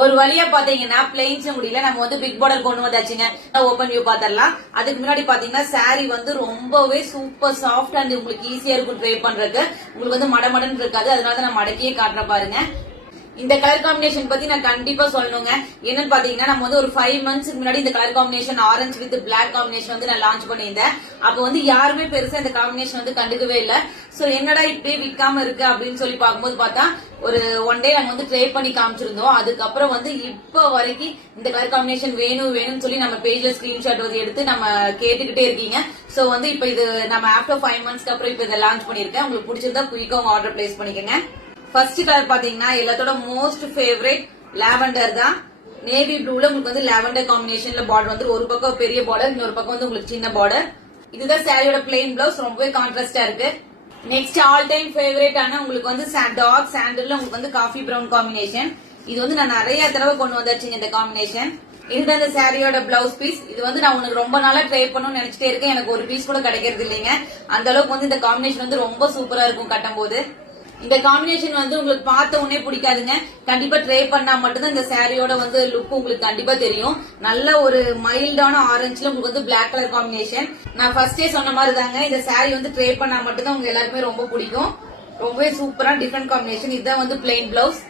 ஒரு வழியா பாத்தீங்கன்னா பிளெயின்ஸ் முடியல நம்ம வந்து பிக் பார்டர் கொண்டு வந்தாச்சுங்க. ஓபன் வியூ பாத்திரலாம். அதுக்கு முன்னாடி பாத்தீங்கன்னா சாரி வந்து ரொம்பவே சூப்பர் சாஃப்ட் அண்ட் உங்களுக்கு ஈஸியா இருக்கும் ட்ரை பண்றதுக்கு. உங்களுக்கு வந்து மடமடன்னு இருக்காது. அதனால நான் மடக்கியே காட்டுற பாருங்க. இந்த கலர் காம்பினேஷன் பத்தி நான் கண்டிப்பா சொல்லணுங்க. என்னன்னு பாத்தீங்கன்னா நம்ம வந்து ஒரு 5 months முன்னாடி இந்த colour combination orange with black combination வந்து நான் லான்ச் பண்ணியிருந்தேன். அப்ப வந்து யாருமே பெருசா இந்த காம்பினேஷன் வந்து கண்டுக்கவே இல்ல. சோ என்னடா இப்படியே விற்காம இருக்கு அப்படின்னு சொல்லி பார்க்கும்போது பார்த்தா ஒரு 1 day நாங்க வந்து ட்ரை பண்ணி காமிச்சிருந்தோம். அதுக்கப்புறம் வந்து இப்ப வரைக்கும் இந்த கலர் காம்பினேஷன் வேணும்னு சொல்லி நம்ம பேஜ்ல ஸ்கிரீன்ஷாட் வந்து எடுத்து நம்ம கேட்டுக்கிட்டே இருக்கீங்க. சோ வந்து இப்ப இது நம்ம ஆஃப்டர் 5 monthsக்கு அப்புறம் இப்ப இதை லான்ச் பண்ணிருக்கேன். உங்களுக்கு பிடிச்சிருந்தா குயிக்கா உங்க ஆர்டர் பிளேஸ் பண்ணிக்கங்க. ஃபர்ஸ்ட் கலர் பாத்தீங்கன்னா எல்லாத்தோட மோஸ்ட் ஃபேவரட் லாவெண்டர் தான். நேவி ப்ளூல உங்களுக்கு வந்து லாவெண்டர் காம்பினேஷன்ல பார்டர் வந்து ஒரு பக்கம் பெரிய பார்டர், இன்னொரு பக்கம் வந்து உங்களுக்கு சின்ன பார்டர். இதுதான் சாரியோட பிளெயின் பிளவுஸ். ரொம்பவே கான்ட்ராஸ்டா இருக்கு. நெக்ஸ்ட் ஆல் டைம் ஃபேவரட் ஆன உங்களுக்கு வந்து டார்க் சாண்டல்ல உங்களுக்கு வந்து காஃபி பிரவுன் காம்பினேஷன். இது வந்து நான் நிறைய தடவை கொண்டு வந்தாச்சுங்க இந்த காம்பினேஷன். இதுதான் இந்த சாரியோட பிளவுஸ் பீஸ். இது வந்து நான் உனக்கு ரொம்ப நாளா ட்ரை பண்ணணும்னு நினைச்சிட்டே இருக்கேன். எனக்கு ஒரு பீஸ் கூட கிடைக்கிறது இல்லைங்க. அந்த அளவுக்கு வந்து இந்த காம்பினேஷன் வந்து ரொம்ப சூப்பரா இருக்கும் கட்டும் போது. இந்த காம்பினேஷன் வந்து உங்களுக்கு பார்த்த உடனே பிடிக்காதுங்க. கண்டிப்பா ட்ரை பண்ணா மட்டும்தான் இந்த சாரியோட வந்து லுக் உங்களுக்கு கண்டிப்பா தெரியும். நல்ல ஒரு மைல்டான ஆரஞ்சுல உங்களுக்கு வந்து பிளாக் கலர் காம்பினேஷன். நான் ஃபர்ஸ்டே சொன்ன மாதிரி தாங்க இந்த சாரி வந்து ட்ரை பண்ணா மட்டும்தான் உங்க எல்லாருக்குமே ரொம்ப பிடிக்கும். ரொம்பவே சூப்பரா டிஃபரெண்ட் காம்பினேஷன். இதுதான் வந்து பிளெயின் பிளவுஸ்.